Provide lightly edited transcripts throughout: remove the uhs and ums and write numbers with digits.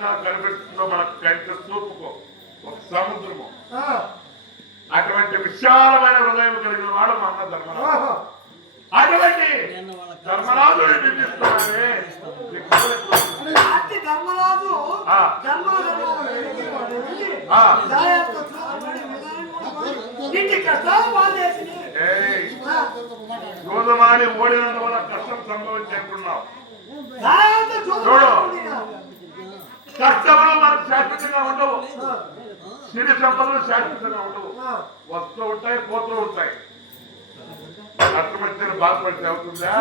పక్కన కనిపిస్తుందో మనకు కంట చూపుకో ఒక సముద్రము. అటువంటి విశాలమైన హృదయం కలిగిన వాడు మా అన్న ధర్మరాజు. అటువంటి ధర్మరాజుని నిందిస్తున్నానే ధర్మరాజు యోధమాని ఓడినంత వల్ల కష్టం సంభవించుకున్నావు. చూడు, కష్టములు మనకు శాశ్వతంగా ఉండవు, సిరి సంపదలు శాశ్వతంగా ఉండవు. వస్తూ ఉంటాయి, పోతూ ఉంటాయి. కష్టపడితే బాధపడితే అవుతుందా?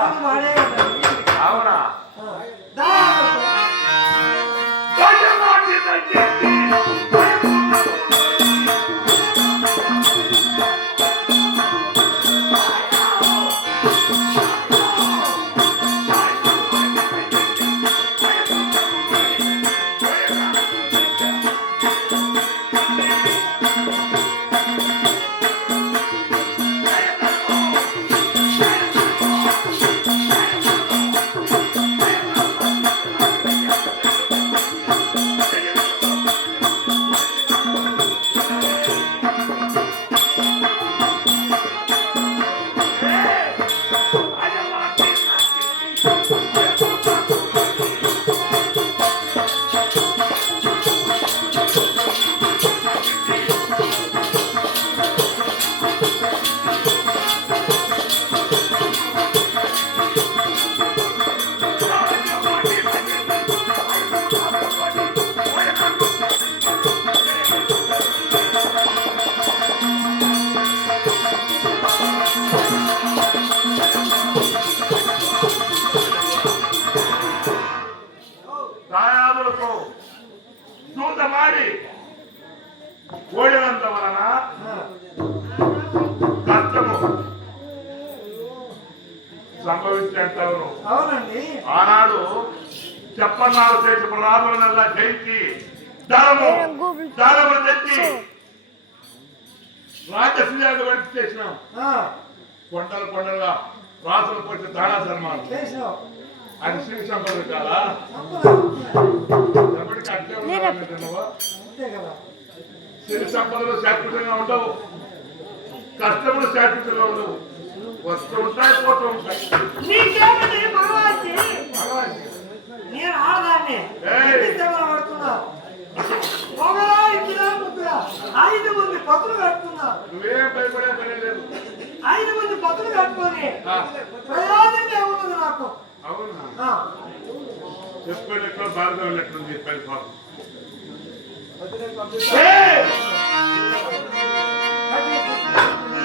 అవునా? ఓడినంత వలన కష్టము సంభవించేంతవరు. అవునండి. ఆనాడు చెప్పన్నాడు దేశపు రాములనల్లా జయించి ధనము తెచ్చి రాజశ్రీయాలు వంటి చేసినాం. కొండలు కొండలుగా రాసులు పోతే దానా సన్మానం అది శ్రీ సంపద కాదా? ఎప్పటికీ అట్లే నువ్వు సిరి సంపదలు శాశ్వతంగా ఉండవు, కష్టములు శాశ్వతంగా ఉండవు. వస్తూ ఉంటాయి, పోతూ ఉంటాయి. నేను ఆడదాన్ని 5 మంది పతులు కట్టుకున్నా. నువ్వేం భయపడే పని లేదు. 5 మంది పతులు కట్టుకొని ప్రయోజనం ఉన్నది నాకు. అవునా? చెప్పేది ఎక్కడ భారతం ఎట్లుంది పని పాపం.